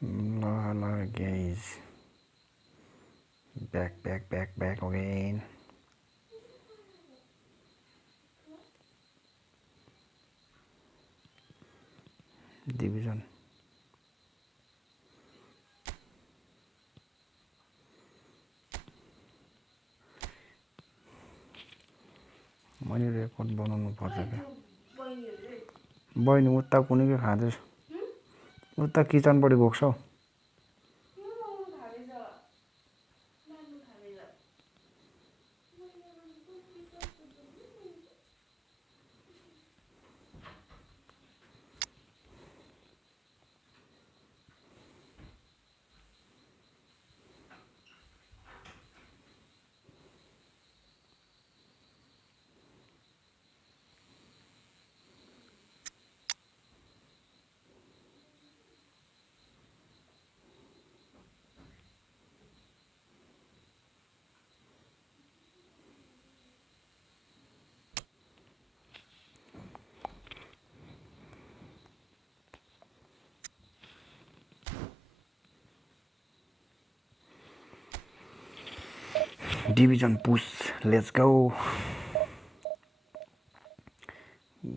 Hello guys, back again. Division. मैले रेकर्ड बनाउनु पर्छ क्या बहिनी उता कुनै के खाँदैछ उता किचनपट्टि गएको छ डिभिजन पुश लेट्स गो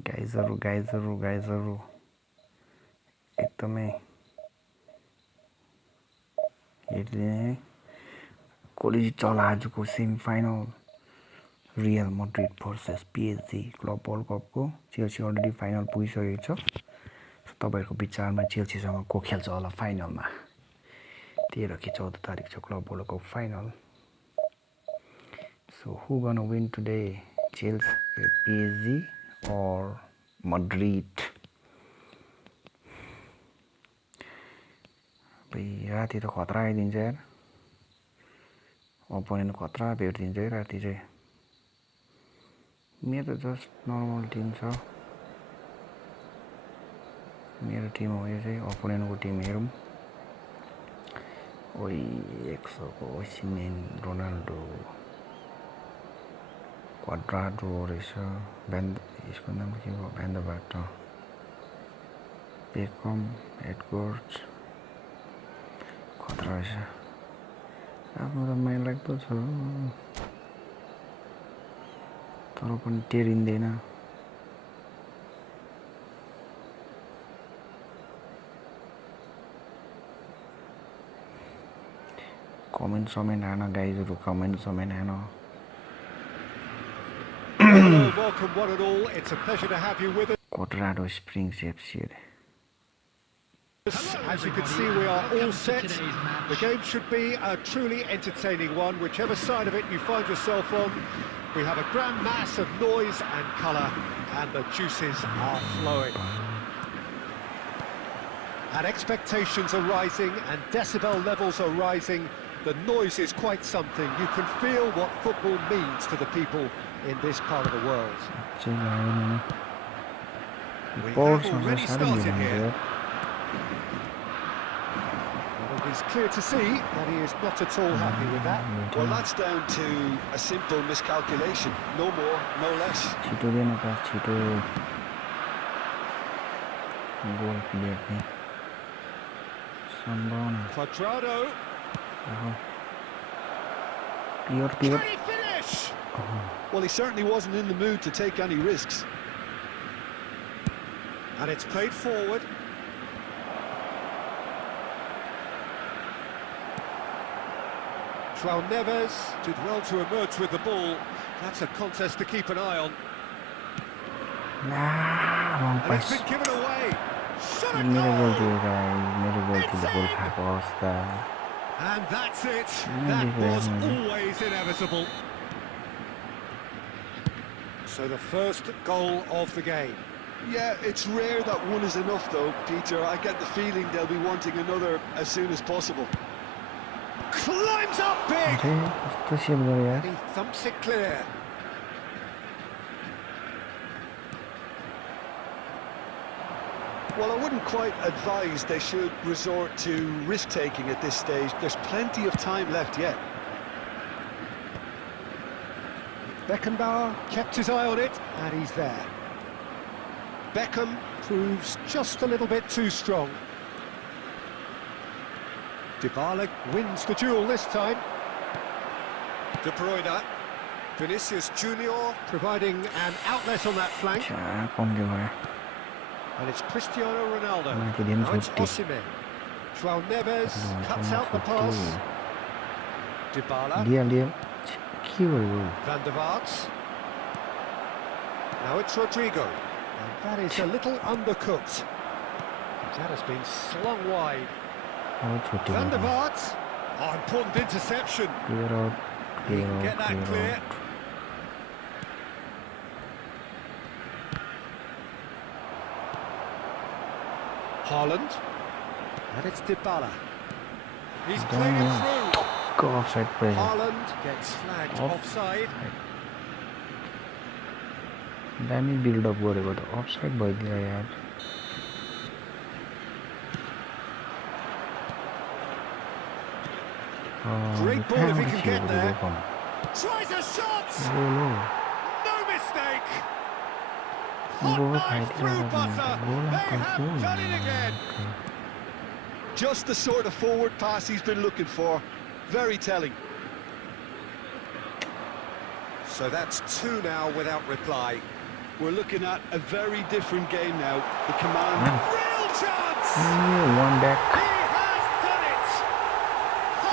गाइजहरु एकदमै हेर्दिने कलेज चल आजको semi final real Madrid versus PSG club world कपको चेल्सी अलरेडी फाइनल पुगिसकेको छ सो तपाईहरुको विचारमा चेल्सीसँग को खेल्छ होला फाइनलमा 13 कि 14 तारिक छ club world cup final So who gonna win today? Chelsea, PSG or Madrid? भाई राति त खतरा आइदिन्छ यार अपोनेन्ट खतरा भेटिदिन्छ है राति चाहिँ मेरो जस्ट नर्मल टिम छ मेरो टिम हो यो चाहिँ अपोनेन्टको टिम हेरौँ ओइ 100 को ओसिमेन रोनाल्डो क्वाड्राडो रहेछ यसको नाम के हो भ्यान्डबाट बेकम एडवर्ड्स खतरा रहेछ आफ्नो त माया लाग्दो छ तर पनि टेरिँदैन कमेन्ट हान गाइजहरु कमेन्ट हान Welcome one and all. It's a pleasure to have you with us. Quadrado Springs FC. As you can see, we are all set. The game should be a truly entertaining one, whichever side of it you find yourself on. We have a grand mass of noise and colour, and the juices are flowing. And expectations are rising, and decibel levels are rising. The noise is quite something. You can feel what football means to the people in this part of the world. We have already started here. Well, it's clear to see that he is not at all happy with that. Well, that's down to a simple miscalculation. No more, no less. Quadrado. Can he finish? Well, he certainly wasn't in the mood to take any risks. And it's played forward. João Neves did well to emerge with the ball. That's a contest to keep an eye on. And it's been given away. Shot a goal! And that's it. That was always inevitable. So the first goal of the game. Yeah, it's rare that one is enough though, Peter. I get the feeling they'll be wanting another as soon as possible. Climbs up big! And he thumps it clear. Well, I wouldn't quite advise they should resort to risk-taking at this stage. There's plenty of time left yet. Beckenbauer kept his eye on it, and he's there. Beckham proves just a little bit too strong. Dybala wins the duel this time. De Bruyne. Vinicius Junior providing an outlet on that flank. chả con gì vậy. And it's Cristiano Ronaldo. Mà chỉ đến Now it's số Osimhen. Joao Neves cuts out the pass. Dybala. Dia kêu Van der Vaart. Now it's Rodrigo. And that is a little undercooked. That has been slung wide. Van der Vaart. Oh, important interception. Clear Get that clear. out. Haaland. And it's Dybala. He's playing it through. Go offside play. Haaland gets flagged offside. दामी build up गरेको त अफसाइड भइदियो यार. Great ball if he can get there. Tries a shot. गोलो No mistake. गोलो Hot knife through खाइदियो butter. गोला They have कस्तो done it again. Just the sort of forward pass he's been looking for. Very telling. So that's two now without reply. We're looking at a very different game now. The command. Real chance. one back. He has done it.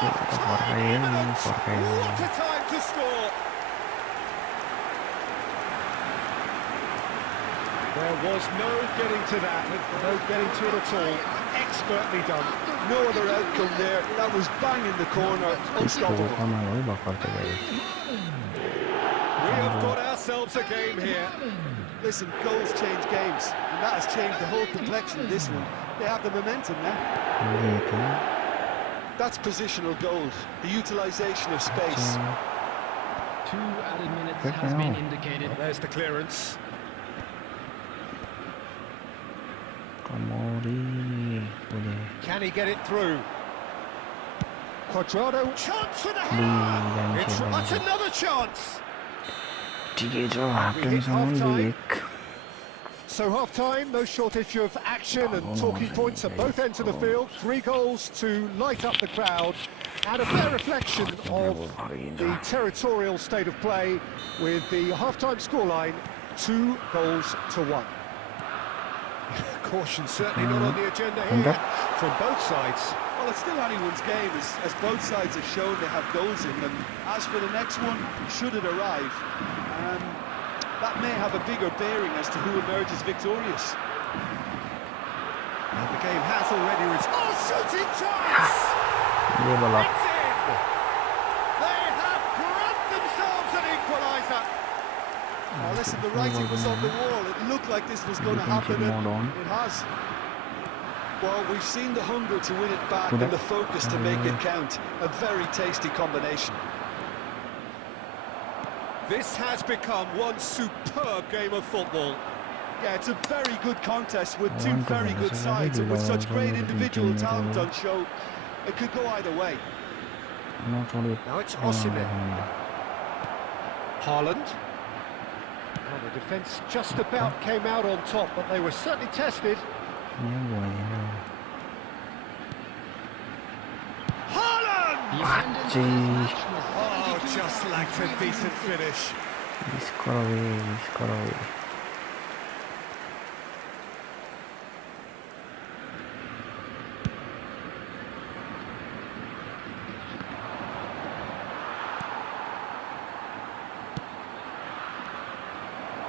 Half-time imminent. What a time to score. There was no getting to that. No getting to it at all. Expertly done. No other outcome there. That was bang in the corner. Unstoppable. We have got ourselves a game here. Listen, goals change games, and that has changed the whole complexion of this one. They have the momentum now. That's positional goals, the utilisation of space. 2 added minutes has been indicated. Well, there's the clearance. Can he get it through? Quadrado, chance for the header! That's another chance! So half-time, no shortage of action and talking points at both ends of the field. 3 goals to light up the crowd, and a fair reflection of the territorial state of play with the half-time scoreline 2-1. Caution certainly not on the agenda here from both sides. Well, it's still anyone's game, as both sides have shown they have goals in them. As for the next one, should it arrive, that may have a bigger bearing as to who emerges victorious. And the game has already reached... Oh, shooting chance! It's in! They have grabbed themselves an equaliser! Now listen, the writing was on the wall. It looked like this was going to happen, and it has. Well, we've seen the hunger to win it back and the focus to make it count. A very tasty combination. This has become one superb game of football. Yeah, it's a very good contest with two very good sides, and with such great individual talent on show, it could go either way. Now it's Osimhen. Haaland. Well, the defence just about came out on top, but they were certainly tested. Haaland! Oh, just lacked a decent finish. He's got away.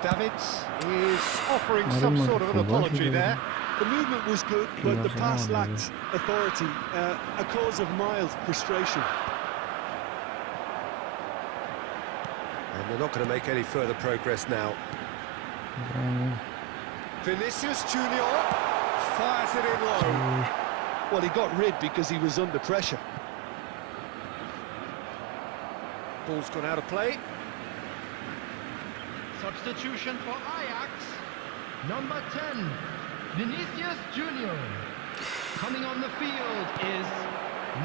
Davids is offering some sort of an apology there. The movement was good, but the pass lacked authority, a cause of mild frustration. And they're not going to make any further progress now. Vinicius Junior fires it in low. Well, he got rid because he was under pressure. Ball's gone out of play. Substitution for Ajax. Number 10, Vinicius Junior. Coming on the field is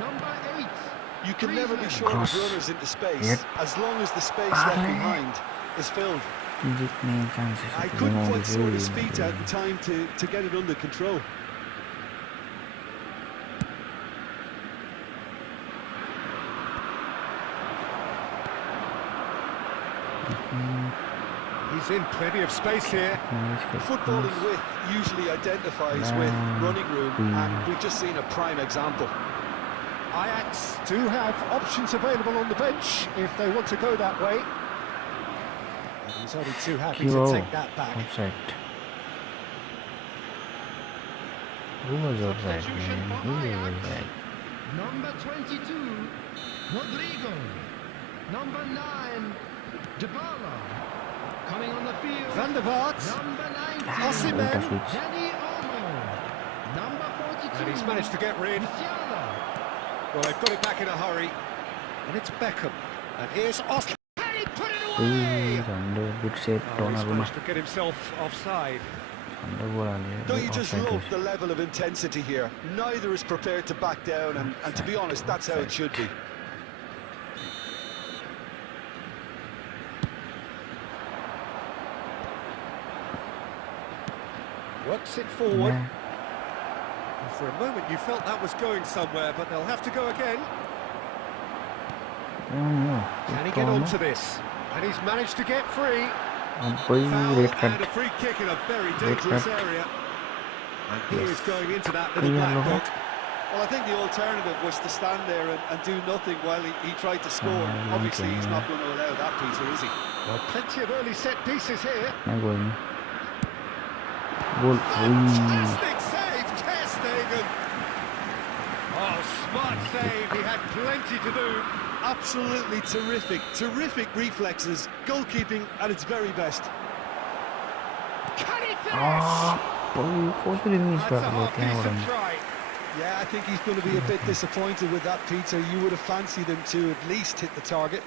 number 8. You can never be sure of runners into space, as long as the space left behind is filled. I couldn't quite sort his feet out in time to get it under control. He's in plenty of space here. Footballing width usually identifies with running room, and we've just seen a prime example. Ajax do have options available on the bench if they want to go that way. And he's only too happy to take that back. Offside. Who was offside, man? Who was offside? Number 22, Rodrigo. Number 9, Dybala. Coming on the field. Van der Vaart. Number 19, Osimhen. Dani Olmo. Number 42, And he's managed to get rid. Musiala. Well, they've got it back in a hurry. And it's Beckham. And here's Osimhen. And he put it away! Good save. Oh, he's managed to get himself offside. Don't you just love the level of intensity here? Neither is prepared to back down, and to be honest, that's how it should be. Works it forward. And for a moment you felt that was going somewhere, but they'll have to go again. Can he get onto this? And he's managed to get free. Foul and a free kick in a very dangerous area. And he is going into that little black book. Well, I think the alternative was to stand there and do nothing while he tried to score. Obviously, he's not going to allow that, Peter, is he? Well, plenty of early set pieces here. Fantastic save, Ter Stegen. Oh, smart save. He had plenty to do. Absolutely terrific. Terrific reflexes. Goalkeeping at its very best. Can he finish? That's a half-decent try. Yeah, I think he's going to be a bit disappointed with that, Peter. You would have fancied him to at least hit the target.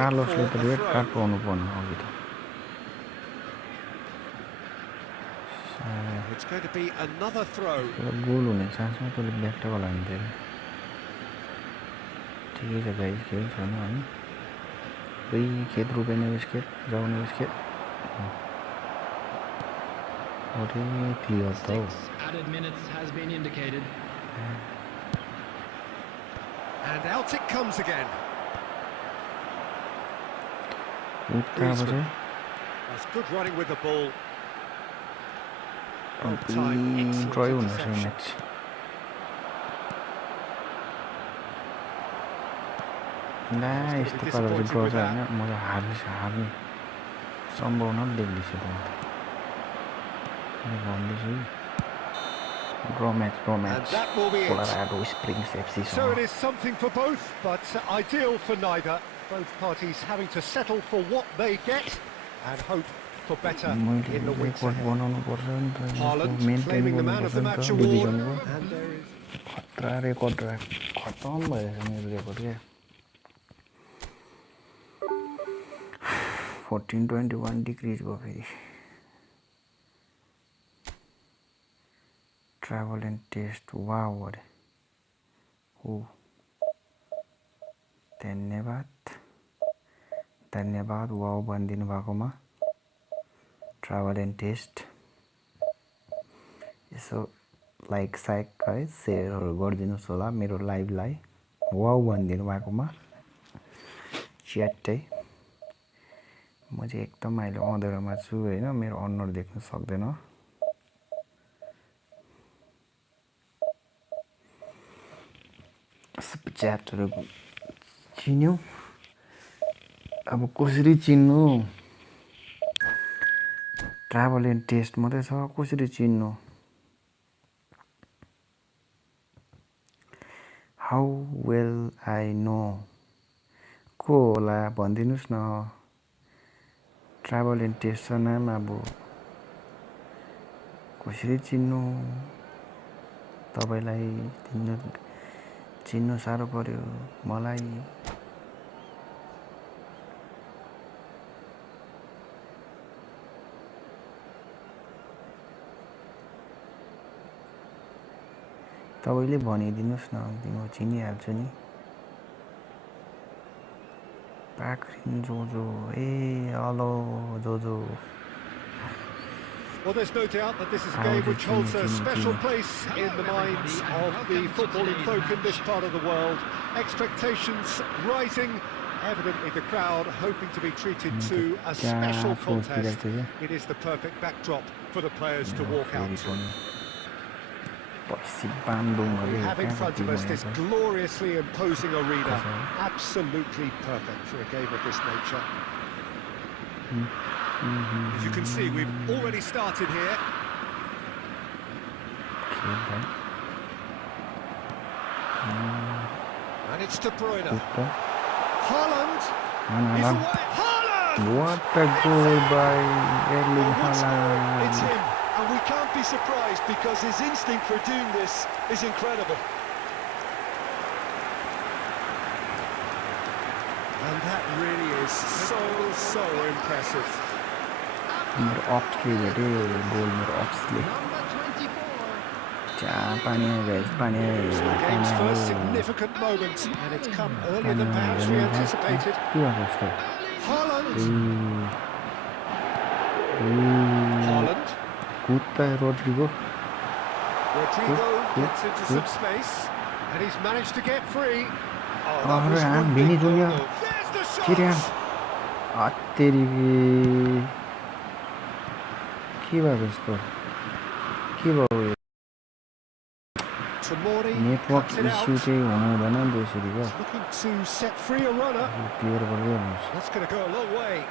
Carlosले त red card पाउनु पर्ने अघि त It's going to be another throw. गोल हुने चान्समा तैँले ब्याकटाको लागि थियो ठिकै छ गाइस केही छैन हैन दुई खेत रोपेन बिस्केट जाउने बिस्केट अरे क्लियर त हो Added minutes has been indicated. And out it comes again. That's That's good running with the ball. Try one match. Nice. The color of draws are not more hardly. Somehow not deadly. Draw match. And that will be it. Colorado Springs FC. So it is something for both, but ideal for neither. Both parties having to settle for what they get and hope for better in the weeks ahead. Haaland claiming the man of the match award. And there is... 1421 degrees go फेरि travel and test wow अरे हो धन्यवाद वाउ भनिदिनु भएकोमा travel end test यसो लाइक साइक है सेयरहरू गरिदिनुहोस् होला मेरो लाइभलाई वाउ भनिदिनु भएकोमा च्याटै म चाहिँ एकदम अहिले अँधेरोमा छु हैन मेरो अनुहार देख्न सक्दैन सब च्याटहरु चिन्यौ अब कसरी चिन्नु ट्राभल एन्ड टेस्ट मात्रै छ कसरी चिन्नु हाउ वेल आई नो को होला भनिदिनुस् न ट्राभल एन्ड टेस्ट छ नाम अब कसरी चिन्नु तपाईलाई चिन्नु साह्रो पर्यो मलाई तपाईले भनिदिनुस् न म चिनिहाल्छु नि Back in Jojo. Hey, hello, Jojo. Well, there's no doubt that this is a game which holds a special place in the minds of the footballing folk in this part of the world. Expectations rising, evidently the crowd hoping to be treated to a special contest. It is the perfect backdrop for the players to walk out to. We have in front of us this gloriously imposing arena, absolutely perfect for a game of this nature. As you can see, we've already started here. And it's De Bruyne. Haaland is away. Haaland! What a goal by Erling Haaland. It's him, and we can't be surprised because his instinct for doing this is incredible. And that really is so impressive. More opsley goal more opsley. Game's first significant moment, and it's come earlier than perhaps we anticipated. Haaland. Rodrigo gets into some space, and he's managed to get free. Vini Junior. There's the shot! Network issue looking to set free a runner. That's going to go a long way.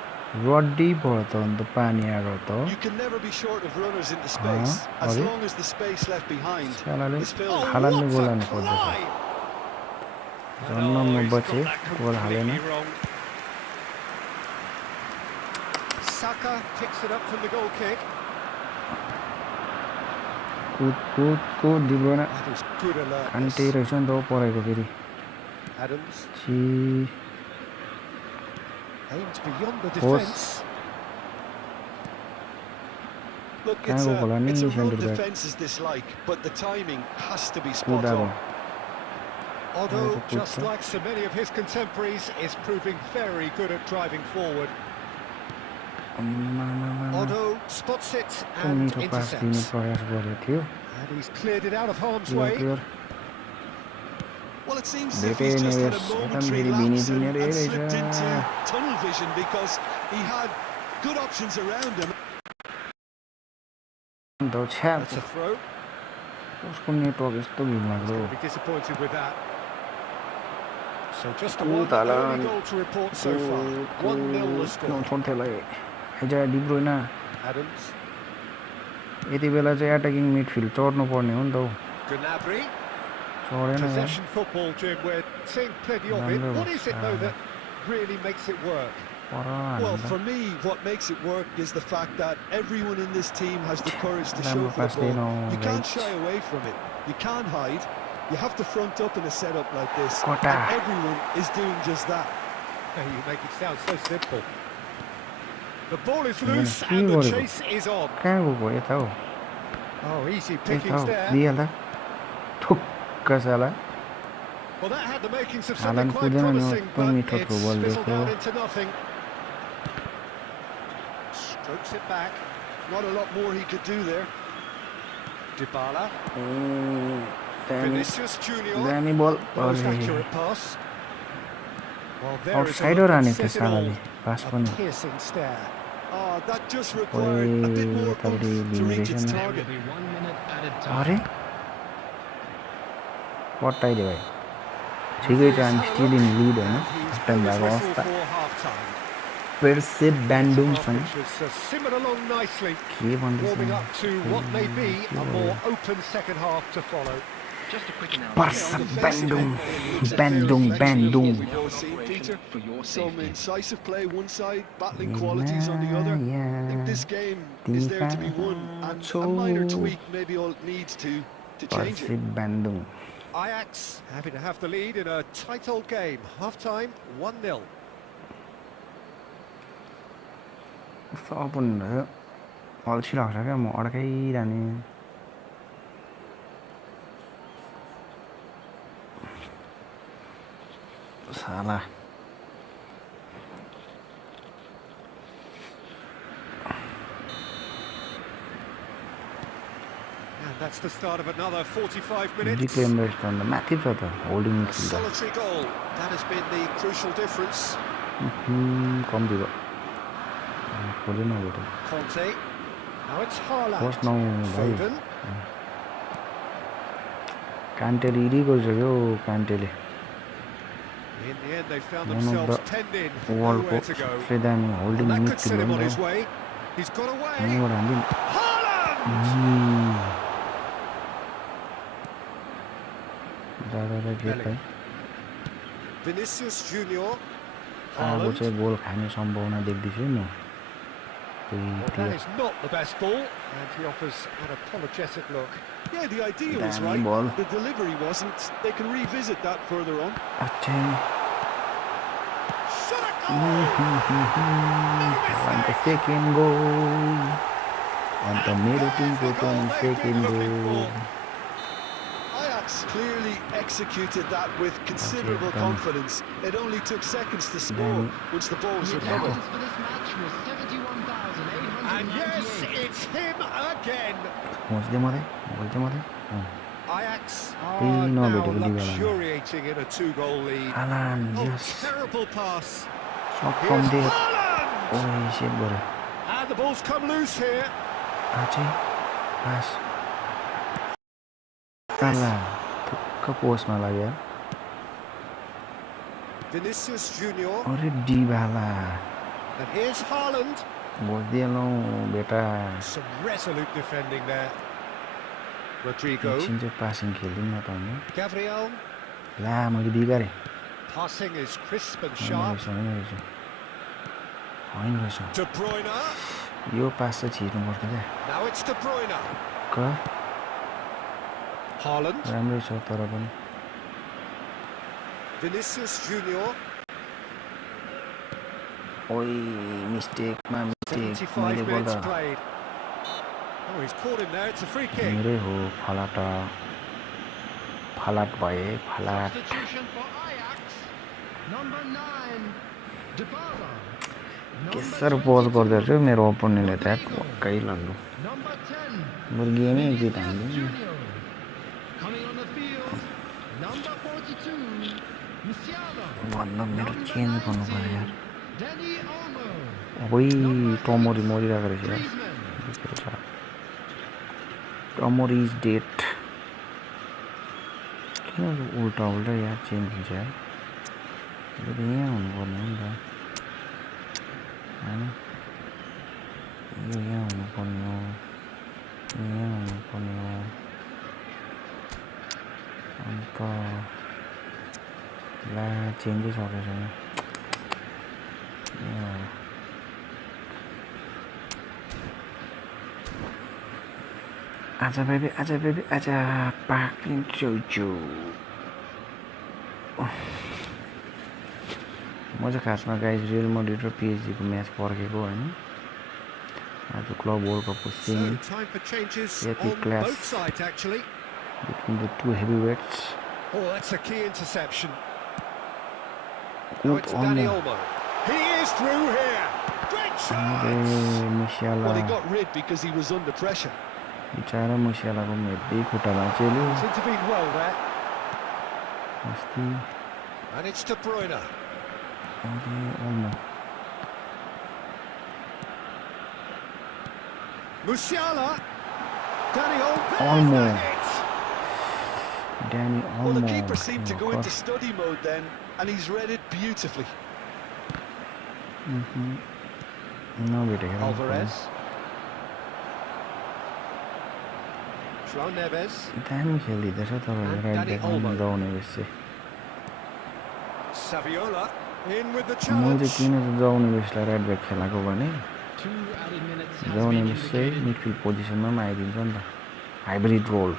Roddy on the Pania. You can never be short of runners into space as long as the space left behind is filled. Saka picks it up from the goal kick. De Bruyne. That is good alertness. Adams aims beyond the defence. Look, it's a run defence's dislike, but the timing has to be spot on. Otto, just like so many of his contemporaries, is proving very good at driving forward. Otto spots it and intercepts. And he's cleared it out of harm's way. Well, it seems as if he's just had a momentary lapse and slipped into tunnel vision because he had good options around him. That's a throw. Be disappointed with that. So just a one early goal to report so far. 1-0 the score. De Bruyne. Adams. यति बेला चाहिँ attacking midfield चढ्नु पर्ने हो नि त Gnabry. चढेन Possession football, Jim. We're seeing plenty of it. What is it though that really makes it work? Well, for me, what makes it work is the fact that everyone in this team has the courage to show football. You can't shy away from it. You can't hide. You have to front up in a setup like this. And everyone is doing just that. You make it sound so simple. The ball is loose and the chase is on. Oh, easy pickings there. Well, that had the makings of something quite promising, but it's fizzled out into nothing. Strokes it back. Not a lot more he could do there. Dybala. Vinicius Junior. Most accurate pass. Well, there is a piercing stare. Oh, that just required a bit more oomph to reach its target. 1 minute added time. What I do? I'm still in lead, Percy Bandung fan. Simmered along nicely, warming up to what may be a more open second half to follow. Just a quick announcement. Bandung. Some incisive play one side, battling qualities on the other. I think this game is there to be won, and a minor tweak maybe all it needs to change it. Bandung. Ajax having to have the lead in a tight old game. Half-time, 1-0. Open all she lost again more okay than Salah. And that's the start of another 45 minutes. Reclaim rest on the mathi cha ta holding A midfielder. solitary goal. That has been the crucial difference. Come diva. Kole na beta. Conte. Now it's Haaland. First now bhai. Foden. Kantele iri गरिसक्यो Kantele. In the end, they found One of themselves the penned in. World Nowhere Cup to go. Fredan holding And that could set him on his midfielder. way. He's got away. Haaland. दादा के भाई Vinicius Junior. अब चाहिँ गोल खाने सम्भावना देख्दैछु म Well, that is not the best ball, and he offers an apologetic look. Yeah, the idea was Danny right. ball. The delivery wasn't. They can revisit that further on. अच्छा Shot a goal! and the second goal and the middle team There's the got on goal they've second been looking goal. for. Ajax clearly executed that with considerable done. confidence. It only took seconds to score once the ball was recovered. Attendance for this match was 71,898. And yes, it's him again. पहुँच्दै मलाई Ajax Eh, are no, now better leave it alone. luxuriating in a 2-goal lead. Haaland, Oh, yes. terrible pass. Shot from Here's there. Haaland! Oh, shit, brother. And the ball's come loose here. Ache, pass. Haaland, थुक्क पोस्टमा लाग्यो यार. Vinicius Junior. अरे Dybala. And here's Haaland. बस्दिएलौँ बेटा. Some resolute defending there. Rodrigo. एकछिन चाहिँ पासिङ खेलिदिउँ न त अनि. Gabriel. ला मैले बिगारेँ. Passing is crisp and होइन sharp. रहेछ. De Bruyne. यो पास चाहिँ छिर्नुपर्छ क्या. Now it's De Bruyne. Haaland. राम्रै छ तर पनि. Vinicius Junior. ओइ मिस्टेकमा 75 मैले minutes गर्दा played. Oh, he's caught him there. It's a free kick. मेरै हो फलाट भए फलाट. Substitution for Ajax. Number 9, Dybala. केसर पोज गर्दैछु मेरो ओपोनेन्टले ट्याक वाक्कै लाग्यो. Number 10, बरु गेमै एकजिट हाल्नु. Junior. Coming on the field, number 42, Musiala. भन्दा मेरो चेन्ज गर्नु पर्यो यार. Danny Olmo. ओइ टमोरी मरिरहेको रहेछ यार. Griezmann. Tomori is dead. किन उल्टा उल्टा यार चेन्ज हुन्छ यार. यो त यहाँ हुनुपर्ने हो नि त होइन. यो यहाँ हुनुपर्ने हो. यहाँ हुनुपर्ने हो. अन्त ला चेन्जै सकेको छैन. आजा बेबी आजा पाकिन्छु छु. म चाहिँ खासमा गाइज रियल मैड्रिड र पिएचजीको म्याच पर्खेको होइन. आज क्लब वर्ल्ड कपको So, semi time for changes Yeah, the on class. both sides, actually. Between the two heavyweights. Oh, that's a key interception. Now good it's on Danny Olmo. He is through here. Great shot! Musiala Well, he got rid because he was under pressure. बिचारा मुसियालाको हेब्बी खुट्टा भाँचेल्यो He's intervened well there. अस्ति. And it's De Bruyne. अरे Olmo Musiala. Danny Olmo. Olmo. There's the hit. ड्यानी Well, the Olmo. keeper seemed to go into study mode then, and he's read it beautifully. नभेटेको Alvarez. João Neves. दामी खेलिदिँदैछ तर And right Danny ब्याकमा Olmo. जाउने बेस चाहिँ Saviola in with the मैले challenge. किन जाउने बेसलाई राइट ब्याक खेलाएको भने 2 added minutes has जाउने been बेस चाहिँ indicated. मिडफिल्ड पोजिसनमा पनि आइदिन्छ नि त. Hybrid role.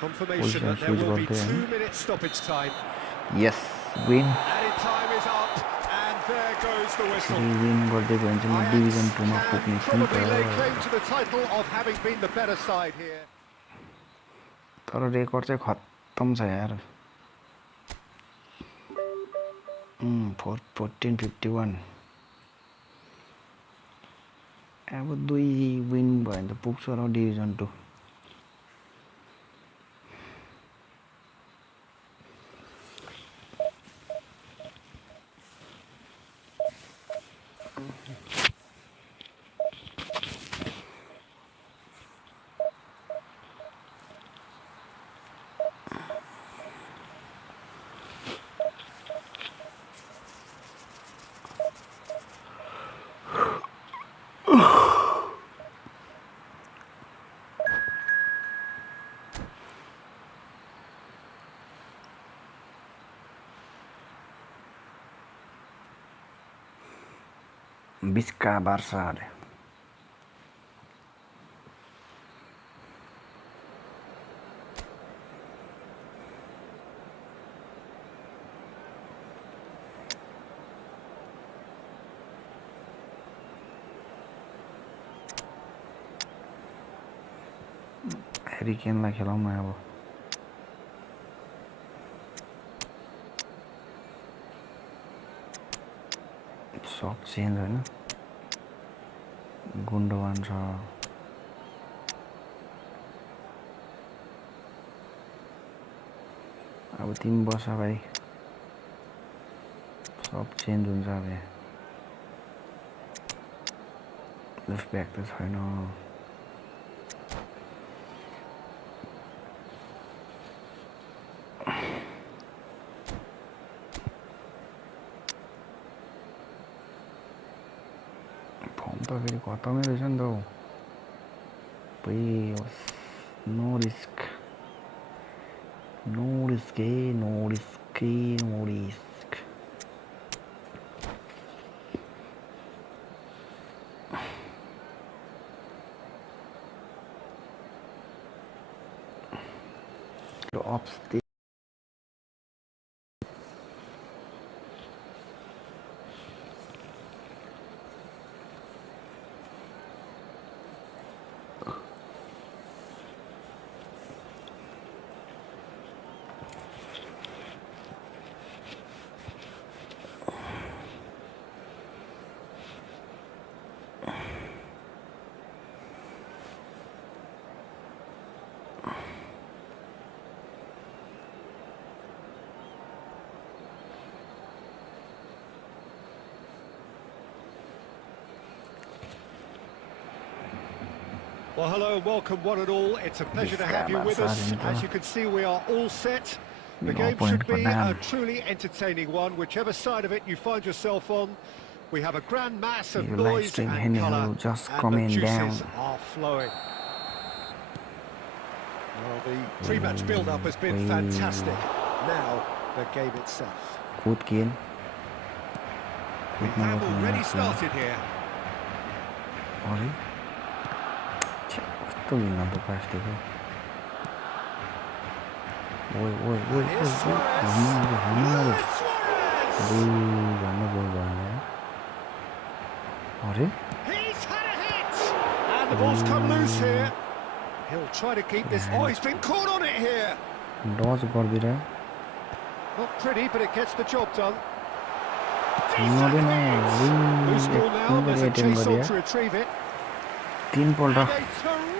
Confirmation that there switch will be गर्दै होइन. 2 minutes stoppage time. Yes win. Added time is up, and there goes the whistle. Win गर्दै गयो भने चाहिँ म डिभिजन 2 मा Ajax पुग्ने can छु नि probably lay त. claim to the title of having been the better side here. तर रेकर्ड चाहिँ खत्तम छ यार. 1451. अब 2 विन भयो भने त पुग्छ र डिभिजन 2. Bisca Barça अरे हरिकेनलाई खेलाउँ न अब सब चेन्ज हैन गुन्डोवान छ अब तिमी बस भाइ सब चेन्ज हुन्छ अब लेफ्ट ब्याक त छैन फेरि खतमै रहेछ नि त no risk no risk no risk no risk upstage Well, hello and welcome one and all. It's a pleasure to have you with us. As you can see, we are all set. The game should be a truly entertaining one, whichever side of it you find yourself on. We have a grand mass of noise and colour, and the juices are flowing. Well, the pre-match build-up has been fantastic. Now, the game itself. We have already started here. तो गिना तो पास देखो ओए ओए ओए ओए हमारे अरे जाना बोल रहा है अरे he's had a hit and the ball's come loose here. He'll try to keep this. Oh, he's been caught on it here. Dodge कर दे रहा है Not pretty, but it gets the job done. Not ना Loose ball now. There's a chase on to retrieve it. तीन पल्ट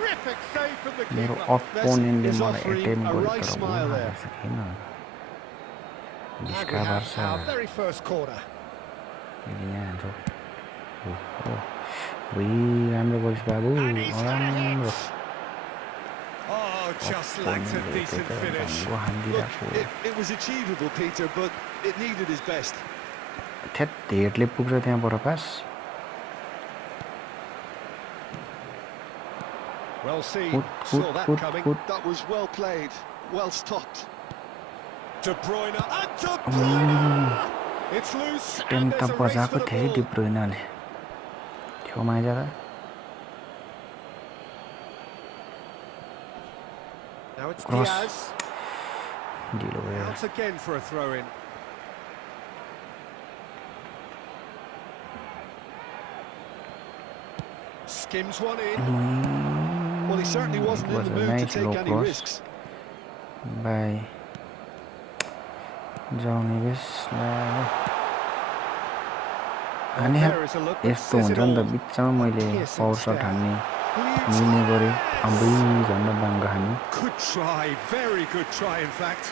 Terrific save from the मेरो keeper. अपोनेन्टले मलाई offering अटेम्प a गर्यो right तर smile उहाँ there. सकेन And we Biska have Barca our very first corner. यहाँ छ ओइ राम्रो गोल्स बाबु And he's had a राम्रो hit. Oh, just lacked a decent finish. Look, it was achievable, Peter, but it needed his best. थेट हेडले पुग्छ त्यहाँबाट पास Well seen. Saw that coming. That was well played, well stopped. De Bruyne and De Bruyne. It's loose and ten त there's a race बजाएको for the थिएँ ball. डिब्रोइनाले छेउमा eyes Now it's Cross. Diaz. ढिलो भयो Out again for a throw-in. Skims one in. Well, he certainly wasn't in was the a mood nice to take low any cross. risks. बाई जाउने बेस हाने यस्तो हुन्छ नि त बिचमा मैले पावर सट हान्ने मिल्ने गरेँ अबै झन्डा बाङ्गो हाने Good try, very good try in fact.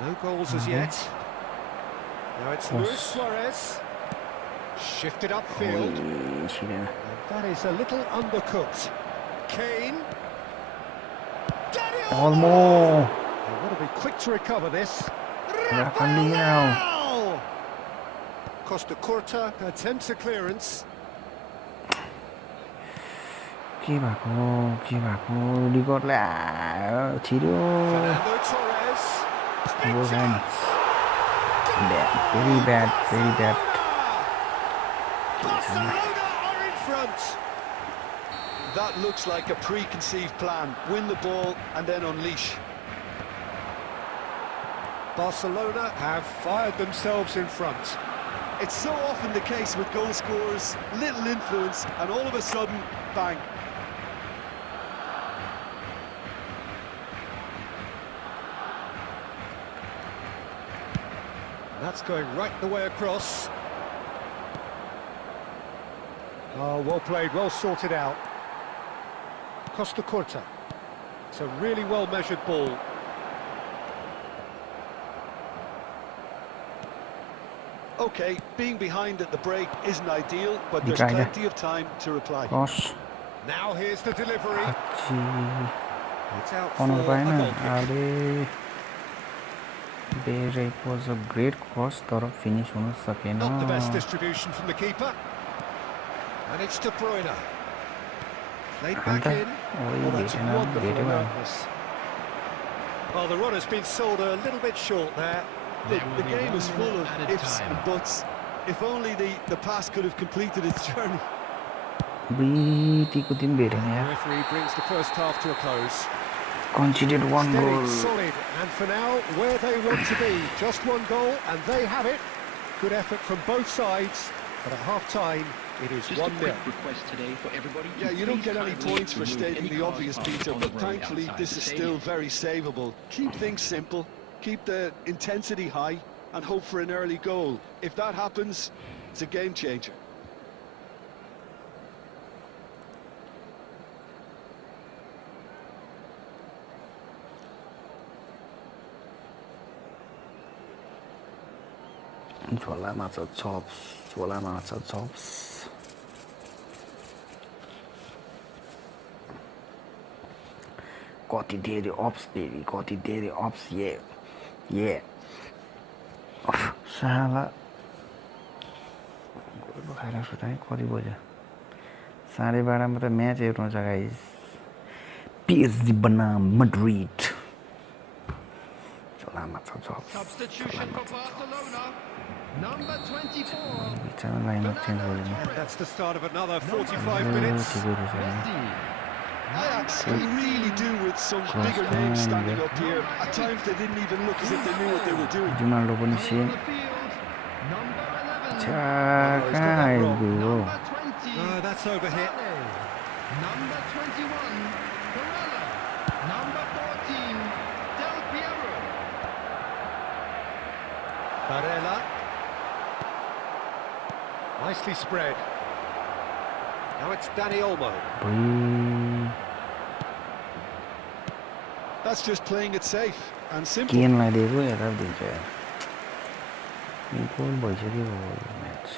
No goals as yet. Now it's Luis Suarez. Shifted upfield. And that is a little undercooked. Kane. Almost. They've got to be quick to recover this. Rafael. Costa Curta attempts a clearance. के भएको रिकर्डले छिर्यो Fernando Torres. Big Goal chance. very bad Barcelona are in front. That looks like a preconceived plan. Win the ball and then unleash. Barcelona have fired themselves in front. It's so often the case with goal scorers, little influence, and all of a sudden, bang. That's going right the way across. Oh, well played, well sorted out. Costa Corta. It's a really well-measured ball. Okay, being behind at the break isn't ideal, but there's plenty of time to reply. Cross Now here's the delivery. It's out for corner a goal kick. It was a great cross, तर finish हुन सकेन. Not the best distribution from the keeper. And it's De Bruyne. Played back in. Well, that's wonderful awareness. Well, the run has been sold a little bit short there. The game is full of ifs and buts. If only the pass could have completed its journey. The referee brings the first half to a close. Conceded one goal. Solid, and for now, where they want to be. Just one goal, and they have it. Good effort from both sides, but at half-time, it is 1-0. Yeah, you don't get any points for stating the obvious, Peter, but thankfully this is still very savable. Keep things simple, keep the intensity high, and hope for an early goal. If that happens, it's a game changer. Chola matcha chops. कति धेरै अप्स ये साला गोल खाएर सुताए कति बज्यो 12:30 मा त म्याच हेर्नु छ गाइस PSG बनाम Madrid chola matcha chops Substitution for Barcelona. Number 24. And that's the start of another 45 minutes. Ajax really do with some bigger names standing up here. At times they didn't even look as if they knew what they were doing. Ronaldo पनि same That's overhit. Number 21, Garena. Number 14, Del Piero. Barella. Nicely spread. Now it's Dani Olmo. That's just playing it safe and simple. केनलाई दिएको हेरेर दिन्छ यार गोल भइसक्यो match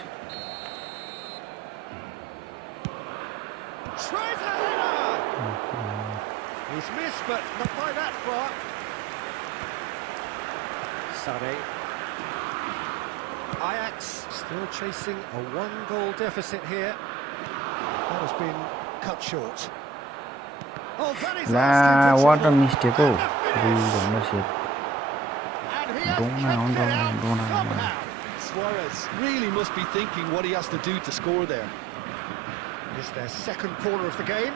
Tries a header! He's missed, but not by that far. Sané. Ajax still chasing a one-goal deficit here. That has been cut short. Oh, that is what a mistake! Oh, Suarez really must be thinking what he has to do to score there. It's their second corner of the game.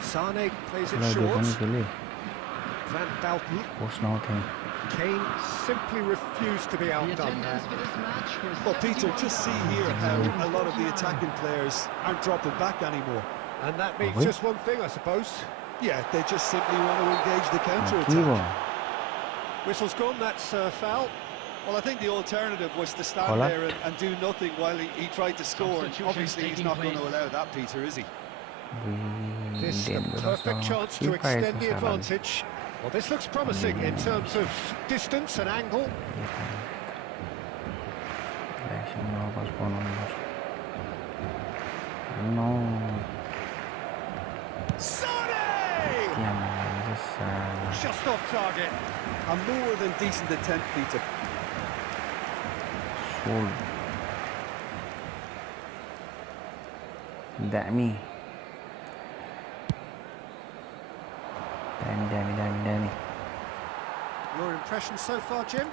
Sané plays it short. Van Dalton. Kane simply refused to be outdone there. Well, Peter, just see here how a lot of the attacking players aren't dropping back anymore. And that means just one thing, I suppose. Yeah, they just simply want to engage the counter-attack. Whistle's gone, that's foul. Well, I think the alternative was to stand there and do nothing while he tried to score. Obviously, he's not going to allow that, Peter, is he? This is a perfect chance to extend the advantage. Well, this looks promising in terms of distance and angle. No. Just off target. A more than decent attempt, Peter. Damn. Your impression so far, Jim?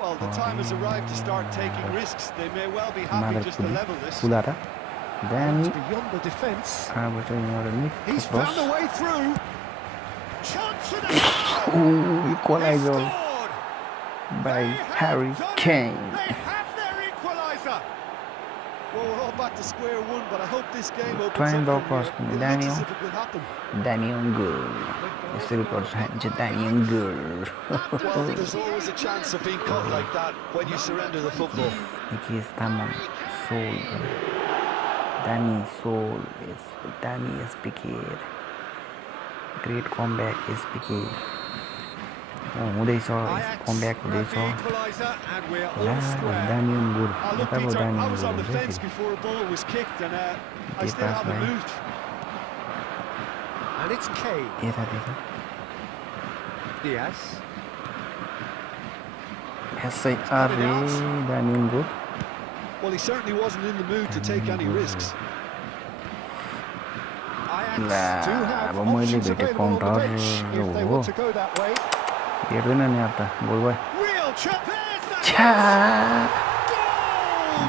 Well, the time has arrived to start taking risks. They may well be happy just to level this. Damn. Beyond the defence. He's found a way through. Chance for the equalizer by Harry Kane. They have their equaliser. Well, we're all back to square one, but I hope this game opens Trying up to from here. It looks as if it could happen. Daniel Girl. Daniel Girl. Well, there's always a chance of being caught like that when you surrender the football. Iki is Tamam. Soul. Danny Soul is Danny SPK. Great comeback SPK. हुँदैछ कमब्याक हुँदैछ ला दानियम गुड यताको दानियम गुड हुन्छ के पास भयो यता देखा यसै अरे दानियम good Well, he certainly wasn't in the mood to take any risks. ला अब मैले भेटे काउन्टर हो हेर्दैन नि अब त गोल भयो छ्या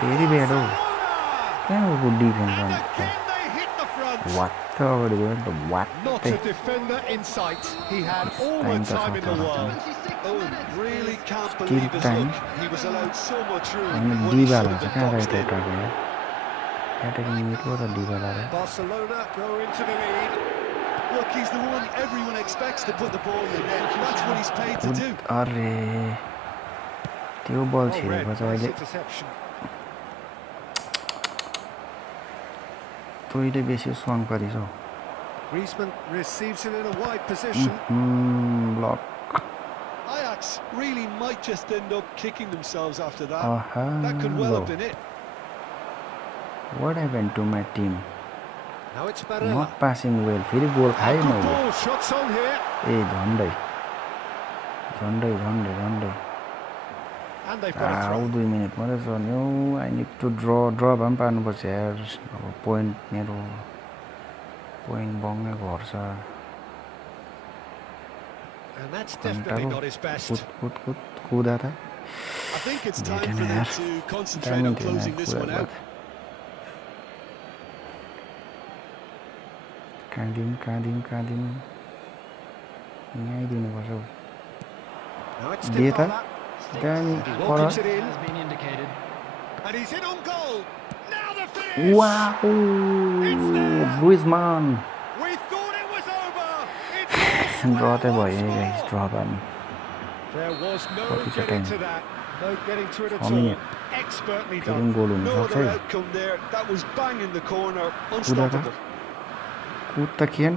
भेरी ब्याड हो कहाँ गुड डिफेन्स गर्नु वाट त अगाडि गयो नि त वाट स्टिल टाइम होइन डिबाला चाहिँ कहाँ राइट आउट आएको एटाकिङ मिड हो त Dybala Look, he's the one everyone expects to put the ball in the net. That's what he's paid to do. अरे त्यो बल छिरेको छ अहिले तैँले बेसी स्वाङ गरिस् हौ Griezmann receives it in a wide position. Block. Ajax really might just end up kicking themselves after that. That could well have been it. What happened to my team? Now it's Barella. Not passing well. फेरि गोल खाएँ मैले Shots on here. ए झन्डै And they've got a throw. 2 मिनट मात्रै छ नि हौ I need to ड्र भए पनि पार्नुपर्छ यार अब पोइन्ट मेरो पोइन्ट बङ्गै घट्छ And that's definitely not his best. कुदा त I think it's time for them to concentrate on closing this one out. काँदिम यहीँदिनुपर्छ हौ Now it's दे त Dybala. दामी Walks it in. Has been indicated. And he's in on goal. Now the finish. Wow Griezmann We thought it was over. It's draw त भयो नि guys draw भयो There was no What is the getting time? to that. No getting to it at 6 all. minute. Expertly फेरि done. गोल हुन No सक्छ other है outcome there. That was bang in the corner. कुदा Unstoppable. कुद त खेन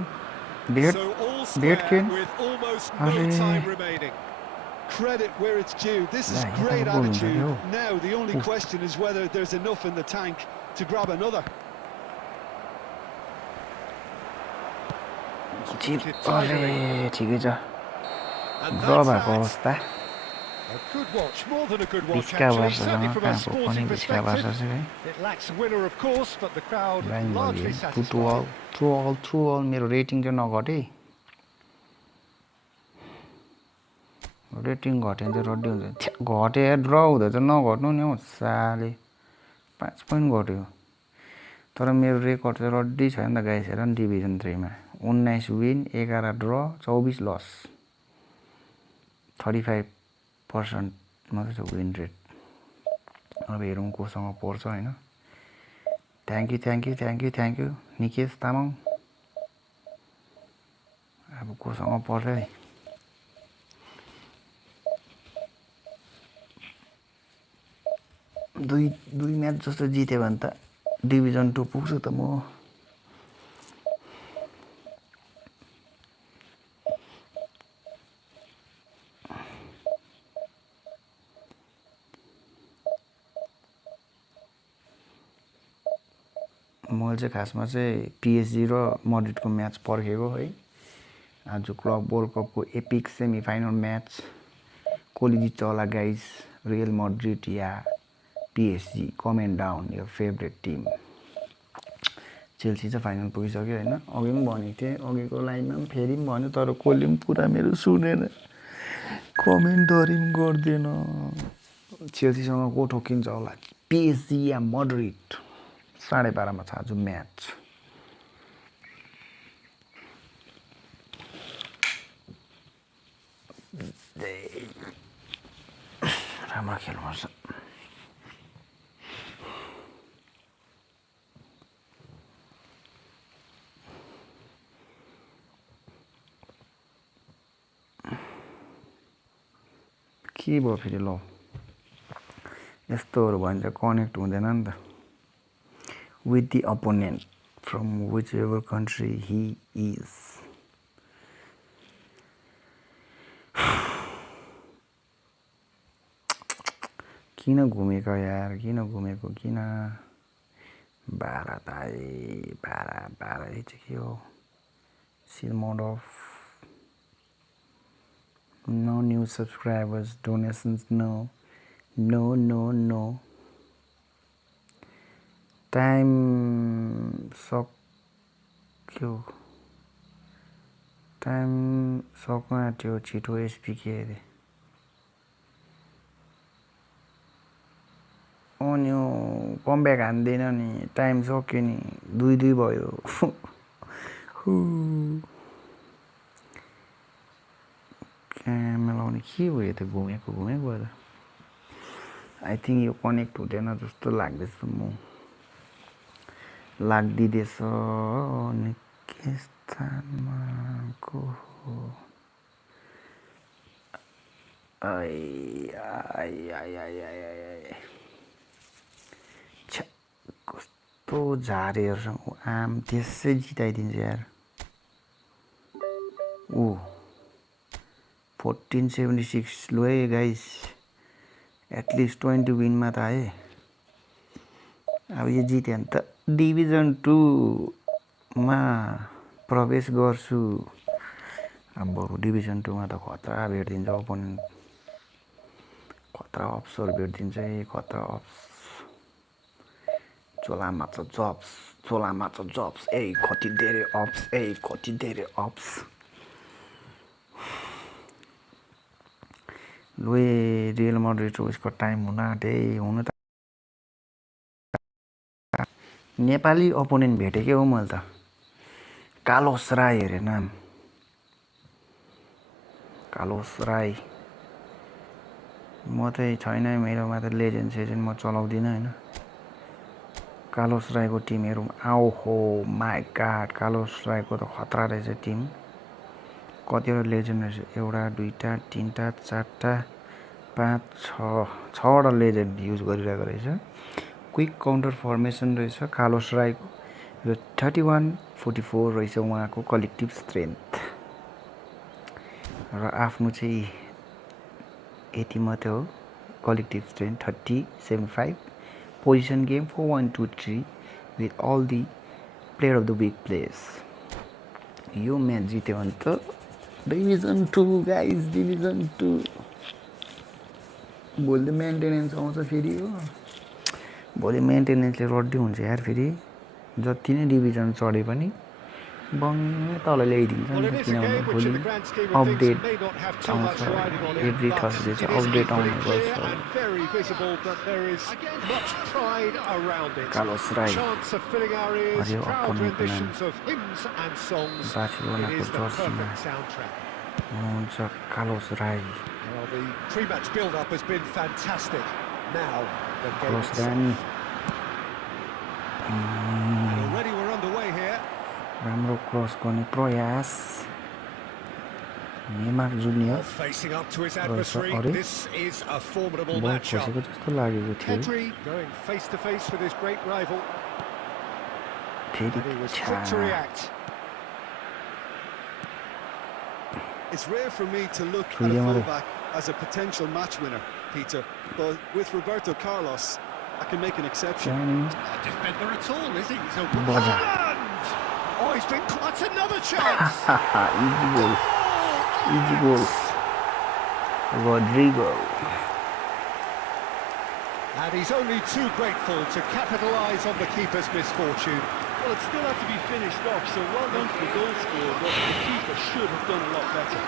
बेट So all बेट square खेन with almost no अरे time remaining. Credit where it's due. This is Yeah, great yeah, goal हुन्छ attitude. नि हौ Now the only question is whether there's enough in the tank to grab another. अरे ठिकै छ And ड्र that's भएको that. अवस्था A good watch, more than a good watch बिस्का actually. वर्षसँग Certainly from a कहाँको पनि sporting बिस्का वर्ष perspective. चाहिँ है It lacks a winner, of course, but the crowd line largely भयो satisfied. थ्रु अल मेरो रेटिङ चाहिँ नघटे रेटिङ घट्यो भने चाहिँ रड्डी हुन्छ घटे ड्र हुँदा चाहिँ नघट्नु नि हौ साले 5 पोइन्ट घट्यो तर मेरो रेकर्ड चाहिँ रड्डी छ नि त गाइस हेर नि डिभिजन 3 मा 19 विन 11 ड्र 24 लस 35% मात्रै छ विन रेट अब हेरौँ कोसँग पर्छ हैन थ्याङ्क यू निकेश तामाङ अब कोसँग पर्छ है दुई म्याच जस्तो जित्यो भने त डिभिजन 2 पुग्छु त म मैले चाहिँ खासमा चाहिँ पिएसजी र मड्रिडको म्याच पर्खेको है आज क्लब वर्ल्ड कपको एपिक सेमी फाइनल म्याच कोली जित्छ होला गाइस रियल मड्रिड या PSG comment down your favorite team Chelsea चाहिँ फाइनल पुगिसक्यो होइन अघि पनि भनेको थिएँ अघिको लाइनमा पनि फेरि पनि भन्यो तर कसले पनि पुरा मेरो सुनेन कमेन्टहरू पनि गर्दैन चेल्सीसँग को ठोकिन्छ होला पिएसजी या मड्रिड 12:30 छ आज म्याच राम्रो खेल्नुपर्छ के भयो फेरि ल यस्तोहरू भयो भने चाहिँ कनेक्ट हुँदैन नि त with the opponent from whichever country he is किन घुमेको यार किन घुमेको किन 12 चाहिँ के हो seal mode off no new subscribers donations no time सक्यो सक्न आँट्यो छिटो एसपी के अरे अनि कमब्याक हान्दैन नि टाइम सक्यो नि 2-2 भयो क्यामेरा लाउने के भयो त घुमेको त आई थिङ्क यो कनेक्ट हुँदैन जस्तो लाग्दैछ म लाग्दिँदैछ निकै स्थानमा को हो कस्तो झारेहरूसँग आम त्यसै जिताइदिन्छ यार 1476 लो है गाइस एटलिस्ट 20 विनमा त आए अब यो जित्यो भने त डिभिजन 2 मा प्रवेश गर्छु अब डिभिजन 2 मा त खतरा भेट्दिन्छ ओपोनेन्ट खतरा अप्सहरू भेट्दिन्छ खतरा अप्स चोलामा छ जब्स कति धेरै अप्स लुए रियल मड्रिड उसको टाइम हुन आँटे हुनु त नेपाली ओपोनेन्ट भेटेकै हो मैले त कालोस राई हेरे नाम कालोस राई म चाहिँ छैन मेरोमा त लेजेन्ड सेजेन्ड म चलाउँदिनँ होइन कालोस राईको टिमहरू आओ हो माई गॉड कालोस राईको त खतरा रहेछ टिम कतिवटा लेजेन्ड रहेछ एउटा दुईटा तीनटा चारटा 5 6वटा लेजेन्ड युज गरिरहेको रहेछ क्विक काउन्टर फर्मेसन रहेछ कालोस राईको र 31-44 रहेछ उहाँको कलेक्टिभ स्ट्रेन्थ र आफ्नो चाहिँ यति मात्रै हो collective strength 30-75 position game 4-1-2-3 with all the player of the week players यो म्याच जित्यो भने त डिभिजन 2 गाइज डिभिजन 2 भोलि मेन्टेनेन्स आउँछ फेरि हो भोलि मेन्टेनेन्सले रड्डी हुन्छ यार फेरि जति नै डिभिजन चढे पनि बङ्गै तल ल्याइदिन्छ नि त किनभने भोलि अपडेट आउँछ एभ्री थर्सडे चाहिँ अपडेट आउने गर्छ कालोस राई हरियो अपोनेन्टको नाम बार्सिलोनाको जर्सीमा हुनुहुन्छ कालोस राई कालोस रानी राम्रो क्रस गर्ने प्रयास नेमार जुनियर बल खोसेको जस्तो लागेको थियो It's rare for me to look at a fullback as a potential match winner, Peter, but with Roberto Carlos, I can make an exception. Not defender at all, is he? So oh, he's been that's another chance. Easy goal. Rodrigo. And he's only too grateful to capitalise on the keeper's misfortune. Well, it still had to be finished off, so well done for the goal scorer, but the keeper should have done a lot better.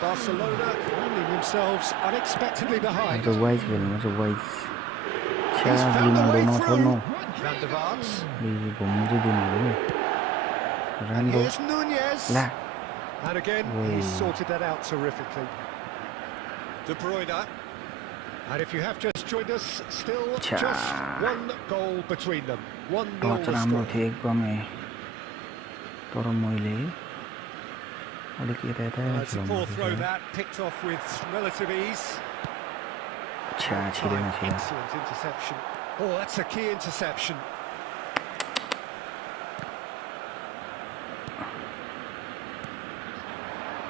Barcelona finding themselves unexpectedly behind. Otherwise, He's found a way through. Van der Vaart. And here's Nunez. And again, he's sorted that out terrifically. De Bruyne. And if you have just joined us, still just one goal between them. 1-0 the score. It's a poor throw that, picked off with relative ease. Excellent interception. Oh, that's a key interception.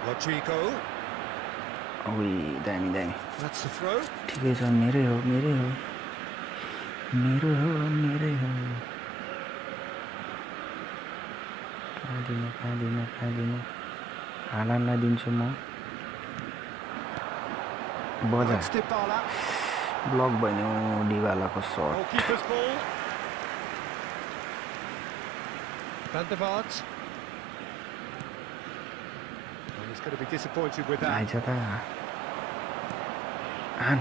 Rodrigo. That's the throw. हालानलाई दिन्छु म बजा ब्लक भन्यो डिबालाको shut Van der Vaart. He's going to be disappointed with that. आइछ त आन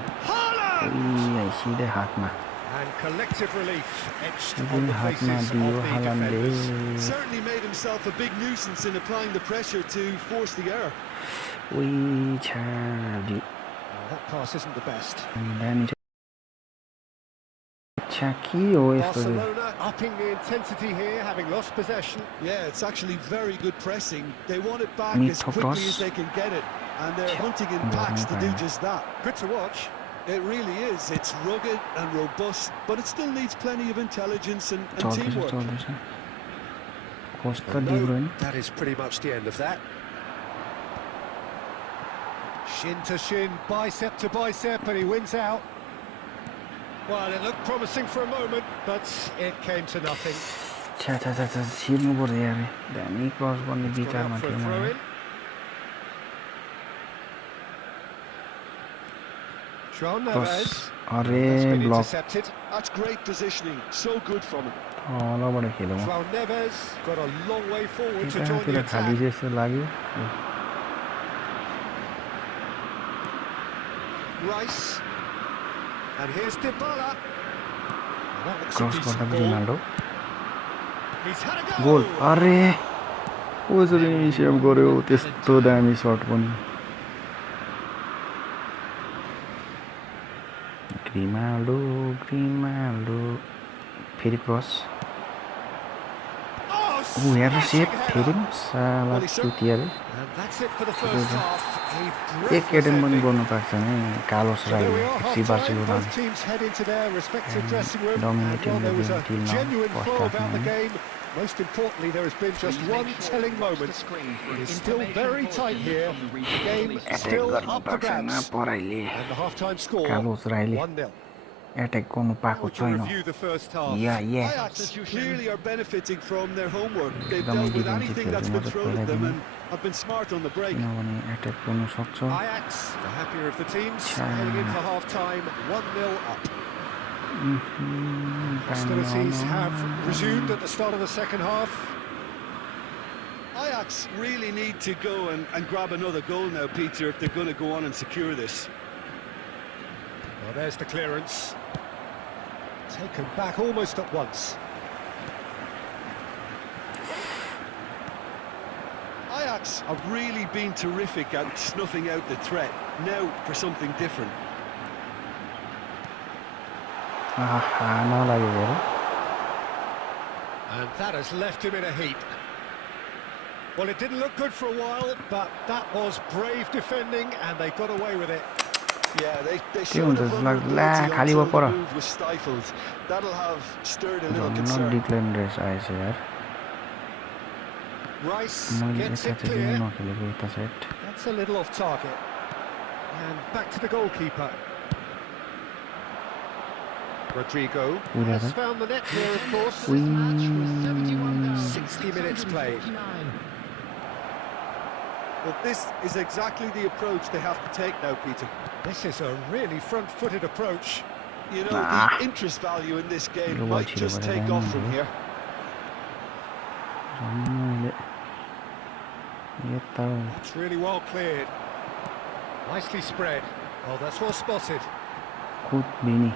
सिधै हातमा And collective relief etched on the हातमा faces of दियो the हालानले defenders. Certainly made himself a big nuisance in applying the pressure to force the error. That pass isn't the best. Barcelona upping the intensity here, having lost possession. Yeah, it's actually very good pressing. They want it back as quickly as they can get it, and they're hunting in packs to do just that. Good to watch. It really is. It's rugged and robust, but it still needs plenty of intelligence and teamwork. That is pretty much the end of that. Shin to shin, bicep to bicep, and he wins out. Well, it looked promising for a moment, but it came to nothing. छिर्नु पर्यो यार दामी क्रस गर्ने विचारमा थियो म अरे block That's great positioning. So good from him. लबाट खेल्यो म got a long way forward to join the attack. खाली जस्तो लाग्यो Rice. And here's Dybala. Cross गर्दा रोनाल्डो गोल अरे कसरी सेभ गर्यो त्यस्तो दामी शट पनि ग्रिमाल्डो फेरि क्रस हेर सेट फेरि साला चुतियाले एक एटेम पनि गर्नु पाएको छैन कार्लोस राइले FC Barcelona dominating the game Most importantly, there has been just one telling moment. It is still very tight here. The game still up for grabs. And the half-time score, 1-0. Attack गर्नु पाएको छैन Ajax clearly are benefiting from their homework. They've dealt with anything that's been thrown at them and have been smart on the break. Ajax, the happier of the teams, heading in for half-time, 1-0 up. Hostilities have resumed at the start of the second half. Ajax really need to go and grab another goal now, Peter, if they're going to go on and secure this. Well, there's the clearance. Taken back almost at once. Ajax have really been terrific at snuffing out the threat. Now for something different. And that has left him in a heap. Well, it didn't look good for a while, but that was brave defending, and they got away with it. Yeah, they showed a vulnerability until the move was stifled. That'll have stirred a little concern. Rice gets it clear. That's a little off target. And back to the goalkeeper. Rodrigo has found the net here, of course. 60 minutes played. Well, this is exactly the approach they have to take now, Peter. This is a really front-footed approach. You know, the interest value in this game might just take off from here. It's really well cleared. Nicely spread. Oh, that's well spotted. Good Bini.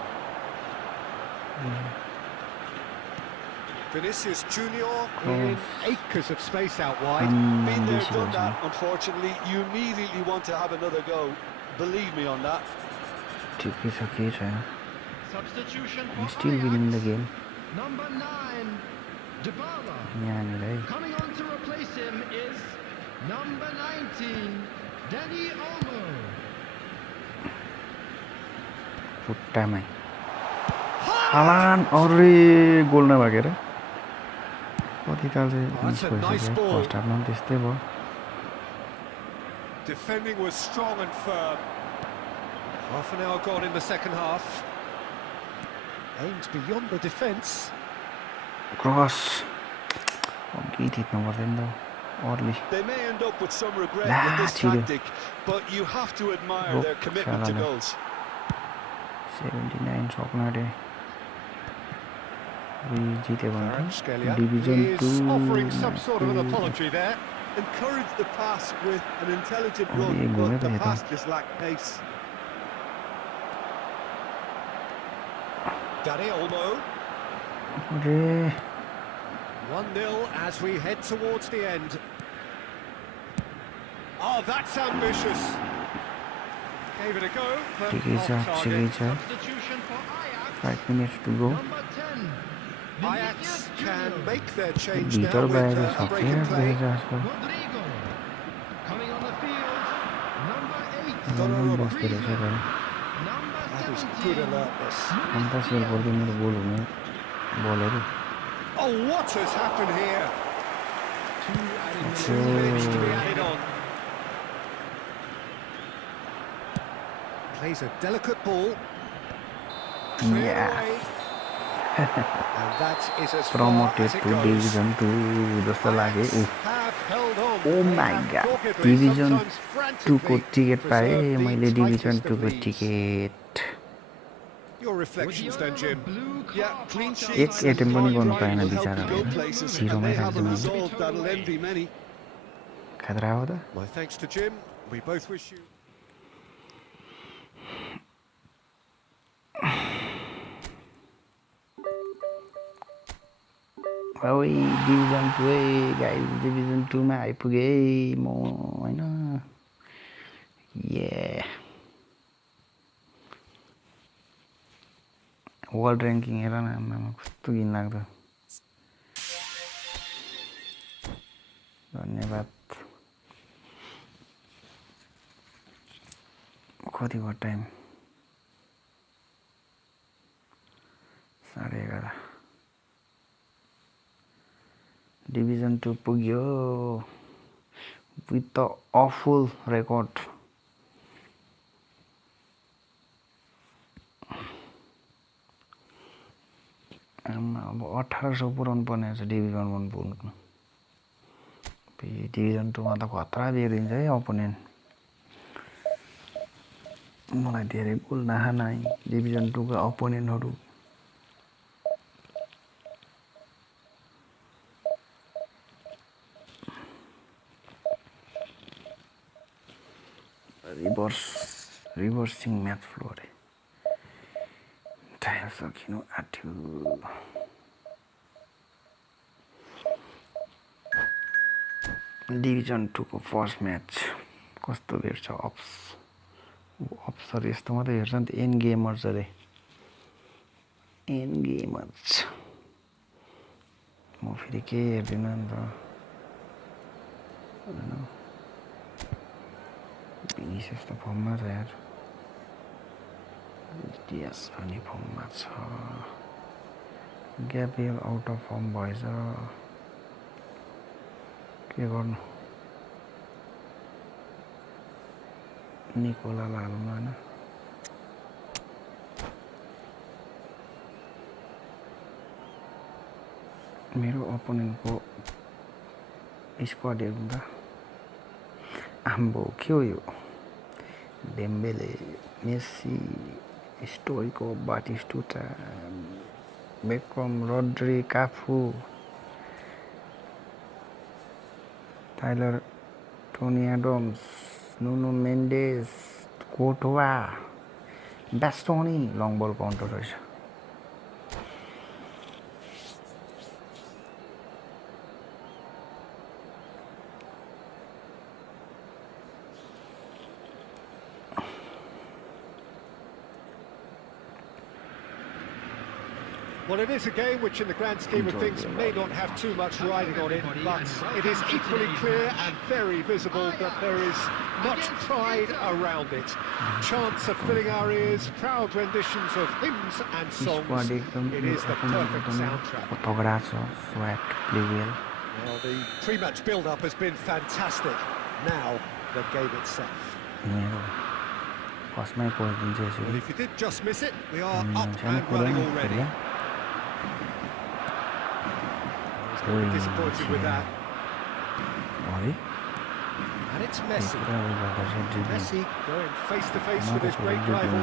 Vinicius Junior in acres of space out wide. Been there, done that, unfortunately. You immediately want to have another go. Believe me on that. Substitution for still winning the game. Number 9, Dybala. Coming on to replace him is number 19, Dani Olmo. Puttamai. Halan already goal na bagera. Kati tal That's a nice ball. First half ma त्यस्तै भयो. Defending was strong and firm. Half an hour gone in the second half. Aimed beyond the defence. Cross. Get it number 10 though. Early. They may end up with some regret with this tactic, but you have to admire their commitment to goals. 79 सक्नाले Division 2 is offering some sort of an apology there. Encourage the pass with an intelligent run, but the pass just lacked pace. Dani Olmo. 1-0 as we head towards the end. Oh, that's ambitious. Gave it a go, but off target. Substitution for Ajax. 5 minutes to go. Number 10, Ajax can make their change now Beater with by a break in play. Rodrigo. Coming on the field, number 8, Number number That is good 17. alertness. Oh, what has happened here? 2 minutes to be added on. Plays a delicate ball. Yeah. And that is as Promoted far as it to goes. Division 2 जस्तो लाग्यो. Ajax have held on. Oh They my have god. doggedly, Division sometimes 2 को frantically ticket पाएँ preserved the मैले Division tightest 2 of को leads. Ticket. Your reflections then, Jim. Yeah, clean एक sheets and attempt पनि fine गर्नु drive पाएन will help बिचारा you go places, and जिरोमै they have a राखिदिनु. result that'll envy many. खतरा हो त. My thanks to Jim. We both wish you. ओइ Division 2 गाइस Division 2 मा आइपुगे म हैन. वर्ल्ड र्याङ्किङ हेर न आम्मामा कस्तो घिनलाग्दो. धन्यवाद. कति भयो टाइम? 11:30. Division 2 पुग्यो with the awful record. अब 1800 पुऱ्याउनु पर्ने रहेछ Division 1 पुग्नु. Division 2 मा त खतरा बेरिन्छ है अपोनेन्ट. मलाई धेरै गोल नखाना है Division 2 का अपोनेन्टहरु. रिभर्सिङ म्याच फ्लो अरे. टाइम सकिनु आट्यो. Division 2 को फर्स्ट म्याच कस्तो भेट्छ अप्सर यस्तो मात्रै हेर्छ नि त. एन गेमर्स अरे. एन गेमर्स म फेरि के हेर्दिनँ नि त. Vinicius त फर्ममा छ यार. डिएस पनि फर्ममा छ. ग्याब्रियल आउट अफ फर्म भएछ. के गर्नु? निकोला हाल्नु हैन. मेरो अपोनेन्टको स्क्वाड हेर्नु त. आम्बो के हो यो? Dembele, Messi, Stoico, Batistuta, Beckham, Rodri, Cafu, Tyler, Tony Adams, Nuno Mendes, Courtois, Bastoni, long ball counter. Well, it is a game which, in the grand scheme of things, may not have too much riding on it, but it is equally clear and very visible that there is much pride around it. Chants are filling our ears, proud renditions of hymns and songs. It is the perfect soundtrack. Swag, play well. Well, the pre-match build-up has been fantastic. Now, the game itself. Well, if you did just miss it, we are up and running already. Disappointed with that. And it's Messi. Messi going face to face with his great rival.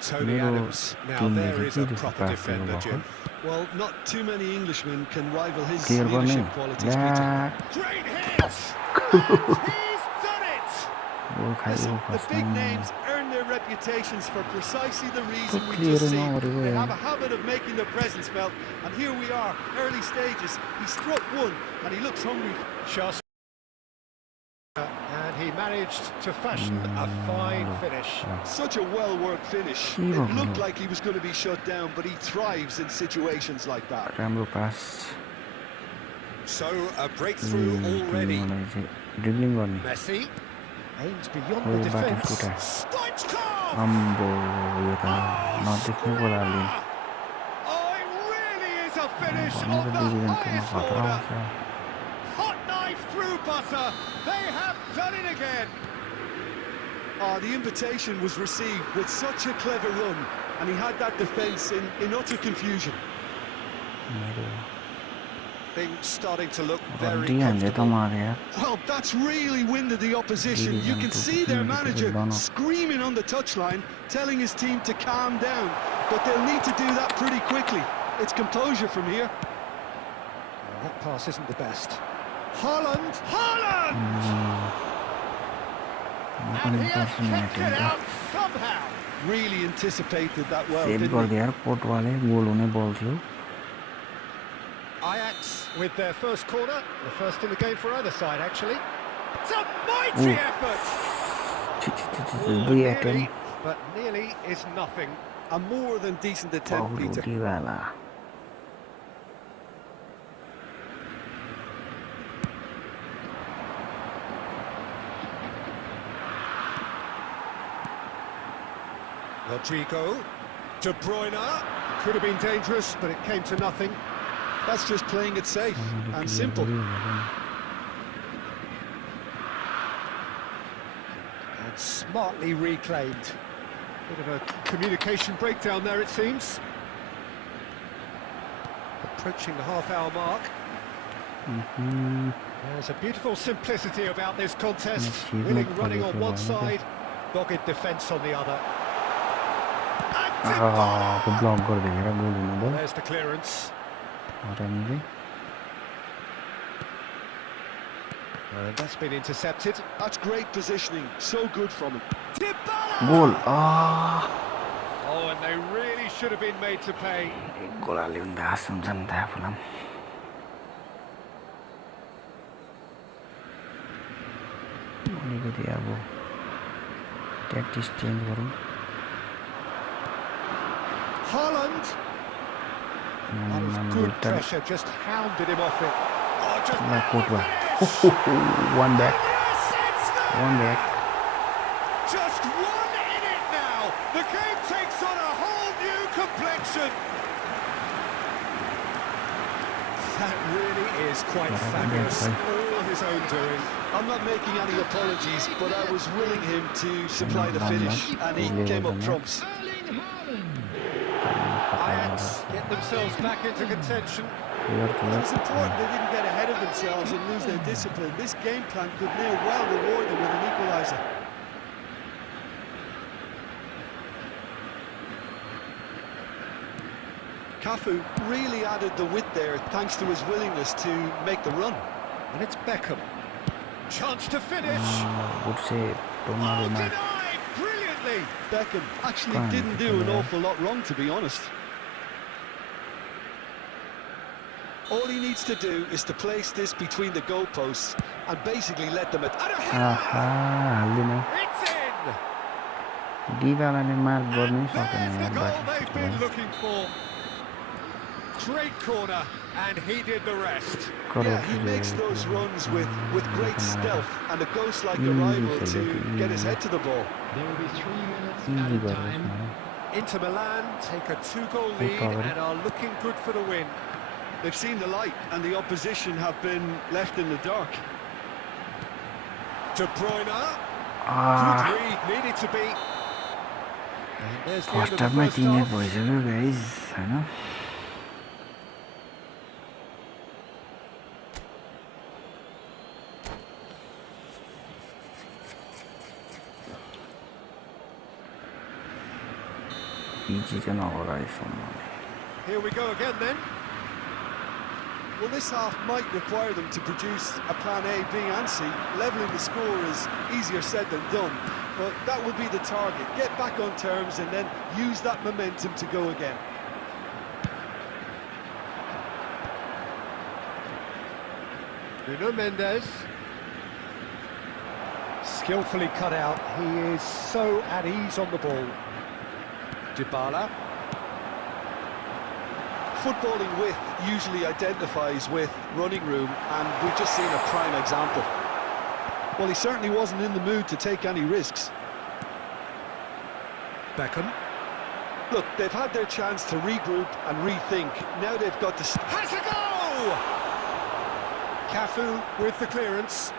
Tony Adams. Now there is a proper defender, Jim. Well, not too many Englishmen can rival his leadership qualities, Peter. Great hit! He's done it! Listen, the big names earn their reputations for precisely the reason we just seen. They have a habit of making their presence felt, and here we are, early stages. He struck one, and he looks hungry. Just and he managed to fashion a fine finish. Such a well-worked finish. It looked like he was going to be shut down, but he thrives in situations like that. So a breakthrough already. Messi aims beyond the defence. Stoichkov! Oh, it really is a finish of the highest order. Hot knife through butter. They have done it again. The invitation was received with such a clever run, and he had that defence in utter confusion. Things starting to look very comfortable. Well, that's really winded the opposition. You can see their manager screaming on the touchline, telling his team to calm down. But they'll need to do that pretty quickly. It's composure from here. Well, that pass isn't the best. Haaland! And he has kept it out somehow. Really anticipated that well, didn't he? Ajax with their first corner, the first in the game for either side, actually. It's a mighty effort! Nearly, but nearly is nothing. A more than decent attempt, Peter. Rodrigo, De Bruyne, could have been dangerous, but it came to nothing. That's just playing it safe and simple. And smartly reclaimed. Bit of a communication breakdown there, it seems. Approaching the half-hour mark. There's a beautiful simplicity about this contest. Willing running on one side, dogged defence on the other. There's the clearance. And that's been intercepted. That's great positioning. So good from him. Goal. Oh, and they really should have been made to pay. Tactics change गरौँ Haaland. Good pressure, just hounded him off it. Oh, just one back. Yes, One back. Just one in it now. The game takes on a whole new complexion. That really is quite fabulous. All his own doing. I'm not making any apologies, but I was willing him to supply the finish, and he came up trumps. Ajax get themselves back into contention. It was important they didn't get ahead of themselves and lose their discipline. This game plan could near well reward them with an equaliser. Cafu really added the width there thanks to his willingness to make the run. And it's Beckham. Chance to finish. Would say Oh, denied brilliantly. Beckham actually didn't do an awful lot wrong, to be honest. All he needs to do is to place this between the goalposts and basically let them... And a Aha, header! हाल्दिन It's in! डिबालाले mark गर्नै There's सकेन the यार goal they've been बाकी looking for. Great corner, and he did the rest. Yeah, he makes those runs with great stealth and a ghost-like arrival to get his head to the ball. There will be 3 minutes added time. Inter Milan take a 2-goal lead and are looking good for the win. They've seen the light and the opposition have been left in the dark. De Bruyne. Good read, needed to be. And there's the end of the फर्स्टमा first तिनै half. भइसक्यो गाइस हैन पिजी चाहिँ नगराएसम्म Here we go again then. Well, this half might require them to produce a plan A, B and C. Levelling the score is easier said than done, but that will be the target. Get back on terms and then use that momentum to go again. Nuno Mendes. Skillfully cut out. He is so at ease on the ball. Dybala. Footballing width usually identifies with running room, and we've just seen a prime example. Well, he certainly wasn't in the mood to take any risks. Beckham. Look, they've had their chance to regroup and rethink. Now they've got to... Has a go! Cafu with the clearance.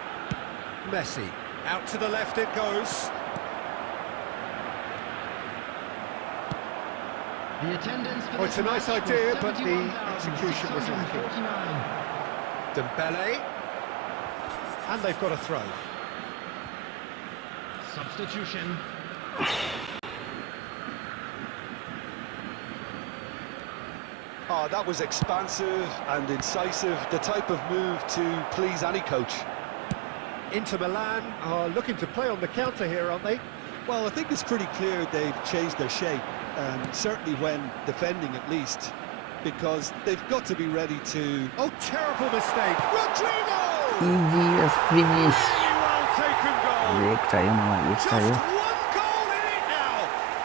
Messi. Out to the left it goes. The attendance for It's a nice idea, but the execution was lacking. 71,649. Dembele. And they've got a throw. Substitution. Oh, that was expansive and incisive, the type of move to please any coach. Inter Milan are looking to play on the counter here, aren't they? Well, I think it's pretty clear they've changed their shape, certainly when defending at least, because they've got to be ready to... Oh, terrible mistake. Rodrigo! Easy S finish Very well taken goal. एक चाहियो मलाई एक Just चाहियो one goal in it now.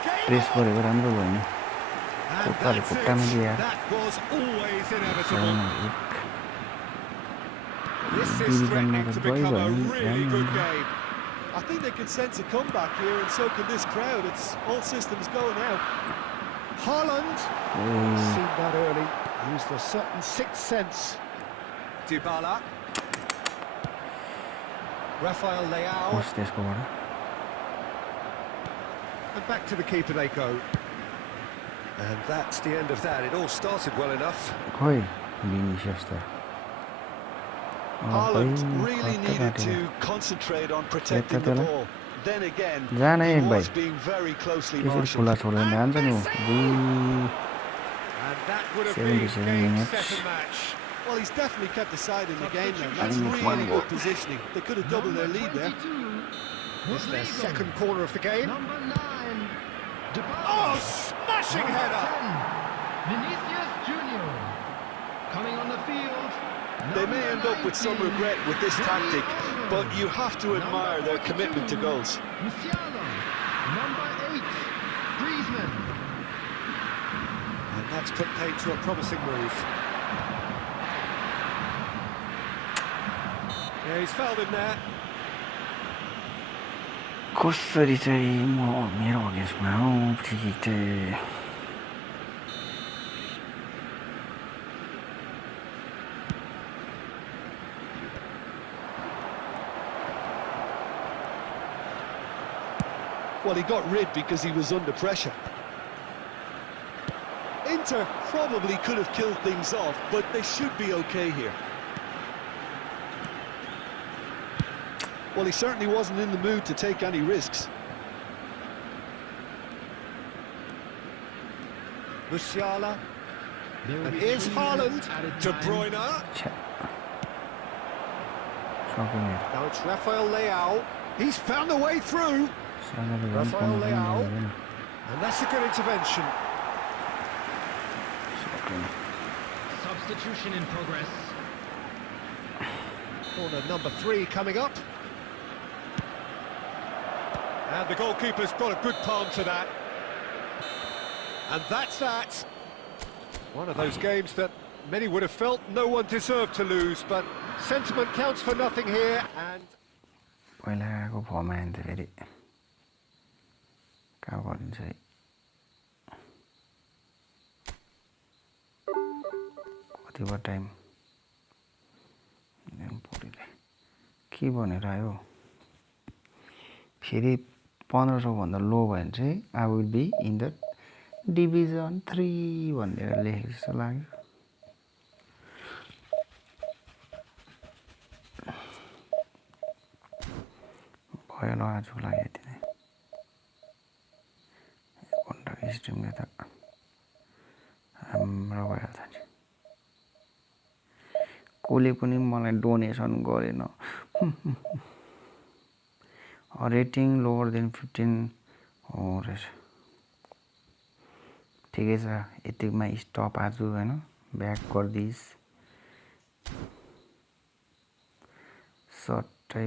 Game press on. गरेको राम्रो भयो नि And खुट्टाले that's खुट्टामा it. दिएर That was always inevitable. चाहिएन एक This is Division threatening Matter to become a Boy, really good yeah. game. I think they can sense a comeback here, and so can this crowd. It's all systems go now. Haaland. Seen that early. Used a certain sixth sense. Dybala. Rafael Leao. होस् त्यसकोबाट And back to the keeper they go. And that's the end of that. It all started well enough. खोइ भिनिसियस त Haaland really needed to concentrate on protecting the ball. Then again, जान he एक भाइ was being very closely त्यसरी marshaled. खुला छोडेर जान्छ नि And that would have 77 been game, minutes. set and match. Well, he's definitely kept the side in the game now. That's think it's one really goal. good positioning. They could have doubled their lead there. It's their second corner of the game. Number 9. Oh, smashing header! Vinicius Junior. Coming on the field. They may end up with some regret with this tactic, but you have to admire their commitment to goals. Musiala. Number 8. Griezmann. And that's put paid to a promising move. Yeah, he's fouled him there. कसरी चाहिँ म मेरो अगेन्स्टमा हो free kick चाहिँ Well, he got rid because he was under pressure. Inter probably could have killed things off, but they should be okay here. Well, he certainly wasn't in the mood to take any risks. Musiala. And here's Haaland. De Bruyne. Now it's Rafael Leao. He's found a way through. Rafael Leao. And that's a good intervention. Substitution in progress. Corner number 3 coming up. And the goalkeeper's got a good palm to that. And that's that. One of those games that many would have felt no one deserved to lose, but sentiment counts for nothing here, and... पहिलाको फर्ममा आइन्थ्यो फेरि कहाँ गरिन्छ है कति भयो टाइम के भनेर आयो फेरि 1500 भन्दा लो भयो भने चाहिँ I will be in the division 3 भनेर लेखेको जस्तो लाग्यो भयो ल आजको लागि यति नै कन्ट्याक्ट स्ट्रिमले त राम्रो भइहाल्छ नि कसले पनि मलाई डोनेसन गरेन रेटिङ लोवर देन 15 हो रहेछ ठिकै छ यतिमा स्टप आज हैन ब्याक गरिदिस सट्टै